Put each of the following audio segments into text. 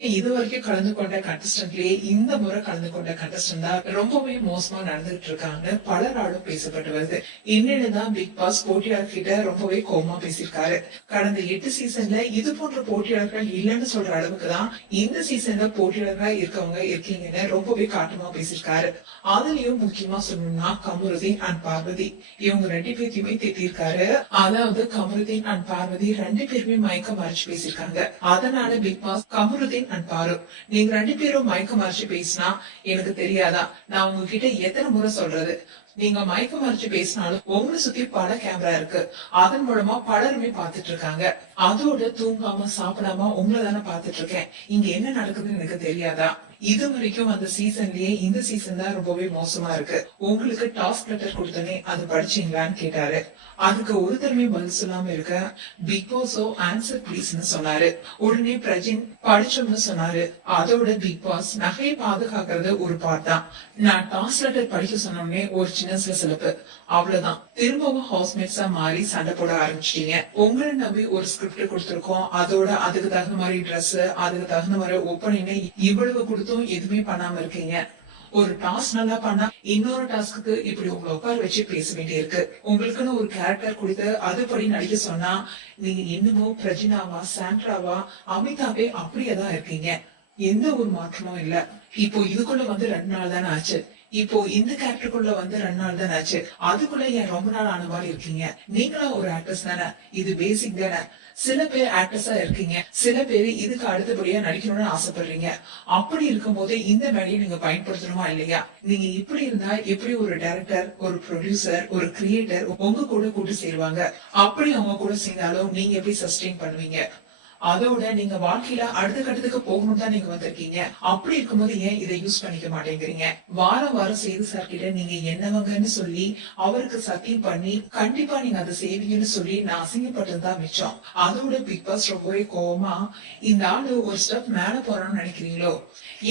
இதுவரைக்கும் கலந்து கொண்ட கண்டஸ்டன்ட்லயே இந்த முறை கலந்து கொண்ட கண்டஸ்டன்ட் தான் ரொம்பவே மோசமா நடந்துகிட்டு இருக்காங்க பலராலும் பேசப்பட்டு வருது. இன்னும் பிக் பாஸ் போட்டியாளர் கிட்ட ரொம்பவே கோபமா பேசியிருக்காரு. கடந்த 8 சீசன்ல இது போன்ற போட்டியாளர்கள் இல்லைன்னு சொல்ற அளவுக்கு தான் இந்த சீசன்ல போட்டியாளர்களா இருக்கவங்க இருக்கீங்கன்னு ரொம்பவே காட்டமா பேசியிருக்காரு. அதுலயும் முக்கியமா சொல்லணும்னா கமருதீன் அண்ட் பார்வதி இவங்க 2 பேருக்குமே திட்டிருக்காரு. அதாவது கமருதீன் அண்ட் பார்வதி 2 பேருமே மயக்க மறைச்சு பேசியிருக்காங்க. அதனால பிக் பாஸ் கமருதீன் அண்ட் பாரு, நீங்க 2 பேரும் மயக்க மறைச்சு பேசினா எனக்கு தெரியாதா? நான் உங்ககிட்ட எத்தனை முறை சொல்றது? நீங்க மயக்க மறைச்சு பேசினாலும் உங்களை சுத்தி பல கேமரா இருக்கு. அதன் மூலமா பலருமே பாத்துட்டு இருக்காங்க. அதோட தூங்காம சாப்பிடாம உங்களை தானே பாத்துட்டு இருக்கேன். இங்க என்ன நடக்குதுன்னு எனக்கு தெரியாதா? இது வரைக்கும் அந்த சீசன்லயே இந்த சீசன் தான் ரொம்பவே மோசமா இருக்கு. உங்களுக்கு டாஸ்க் லெட்டர் கொடுத்தனே அது படிச்சீங்களான்னு கேட்டாரு. அதுக்கு ஒருத்தருமே பதில் சொல்லாம இருக்க பிக் பாஸோ ஆன்சர் பிளீஸ்னு சொன்னாரு. உடனே பிரஜின் படிச்சோம்னு சொன்னாரு. அதோட பிக் பாஸ் நகையை பாதுகாக்கிறது ஒரு பார்ட் தான். நான் டாஸ்க் லெட்டர் படிக்க சொன்னோடனே ஒரு சின்ன சிலப்பு, அவ்வளவுதான். திரும்பவும் ஹவுஸ்மேட்ஸா மாறி சண்டை போட ஆரம்பிச்சிட்டீங்க. உங்களை நம்பி ஒரு ஸ்கிரிப்ட் கொடுத்திருக்கோம். அதோட அதுக்கு தகுந்த மாதிரி ட்ரெஸ், அதுக்கு தகுந்த மாதிரி ஒப்பனைன்னு இவ்வளவு கொடுத்தும் எதுவுமே பண்ணாம இருக்கீங்க. ஒரு டாஸ்க் நல்லா பண்ணா இன்னொரு டாஸ்க்கு இப்படி உங்களை உட்கார வச்சு பேச வேண்டியிருக்கு. உங்களுக்குன்னு ஒரு கேரக்டர் கொடுத்து அதுபடி நடிக்க சொன்னா நீங்க இன்னமும் பிரஜினாவா, சாண்ட்ராவா, அமிதாவே அப்படியேதான் இருக்கீங்க. எந்த ஒரு மாற்றமும் இல்ல. இப்போ இதுக்குள்ள வந்து 2 நாள் தானே ஆச்சு. இப்போ இந்த கேரக்டருக்குள்ள வந்து 2 நாள் தானே ஆச்சு. அதுக்குள்ள ஏன் ரொம்ப நாள் ஆன மாதிரி இருக்கீங்க? நீங்களா ஒரு ஆக்டர்ஸ் தானே, இது பேசிக் தானே. சில பேர் ஆக்டர்ஸா இருக்கீங்க, சில பேர் இதுக்கு அடுத்தபடியா நடிக்கணும்னு ஆசைப்படுறீங்க. அப்படி இருக்கும் போது இந்த வேலையை நீங்க பயன்படுத்தணுமா இல்லையா? நீங்க இப்படி இருந்தா எப்படி ஒரு டைரக்டர், ஒரு ப்ரொடியூசர், ஒரு கிரியேட்டர் உங்க கூட கூட்டு சேருவாங்க? அப்படி அவங்க கூட சேர்ந்தாலும் நீங்க எப்படி சஸ்டெயின் பண்ணுவீங்க? அதோட நீங்க வாழ்க்கையில அடுத்த கட்டத்துக்கு போகணும் தான் நீங்க வந்திருக்கீங்க. அப்படி இருக்கும்போது ஏன் இதை யூஸ் பண்ணிக்க மாட்டேங்கிறீங்க? வாரம் வாரம் சேது சார் கிட்ட நீங்க என்னவங்கன்னு சொல்லி அவருக்கு சத்தியம் பண்ணி கண்டிப்பா நீங்க அதை செய்வீங்கன்னு சொல்லி நான் அசிங்கப்பட்டதுதான் மிச்சம். அதோட பிக் பாஸ் ரொம்பவே கோவமா, இந்த ஆளு ஒரு ஸ்டெப் மேல போறான்னு நினைக்கிறீங்களோ?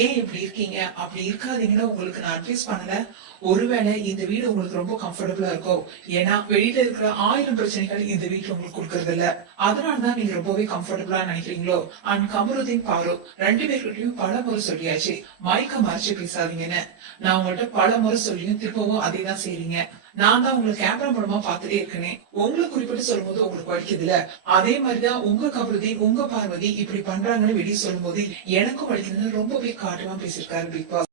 ஏன் இப்படி இருக்கீங்க? அப்படி இருக்காதீங்கன்னு உங்களுக்கு நான் அட்வைஸ் பண்ணல. ஒருவேளை இந்த வீடு உங்களுக்கு ரொம்ப கம்ஃபர்டபுளா இருக்கும். ஏன்னா வெளியில இருக்கிற 1000 பிரச்சனைகள் இந்த வீட்டுல உங்களுக்கு கொடுக்கறது இல்ல. அதனாலதான் நீங்க ரொம்பவே கம்ஃபர்டபுளா நினைக்கிறீங்களோ? அண்ட் கமருதீன் பாரு 2 பேர்கிட்டயும் பல முறை சொல்லியாச்சு மயக்க மறைச்சு பேசாதீங்கன்னு. நான் உங்கள்ட்ட பல முறை சொல்லியும் திரும்பவும் அதே தான் செய்றீங்க. நான் தான் உங்களை கேமரா மூலமா பாத்துட்டே இருக்கேனே. உங்களை குறிப்பிட்டு சொல்லும் போது உங்களுக்கு வலிக்குது இல்ல? அதே மாதிரிதான் உங்க கமருதீன், உங்க பார்வதி இப்படி பண்றாங்கன்னு வெளியே சொல்லும் போது எனக்கும் வலிக்குதுன்னு ரொம்பவே காட்டமா பேசியிருக்காரு பிக் பாஸ்.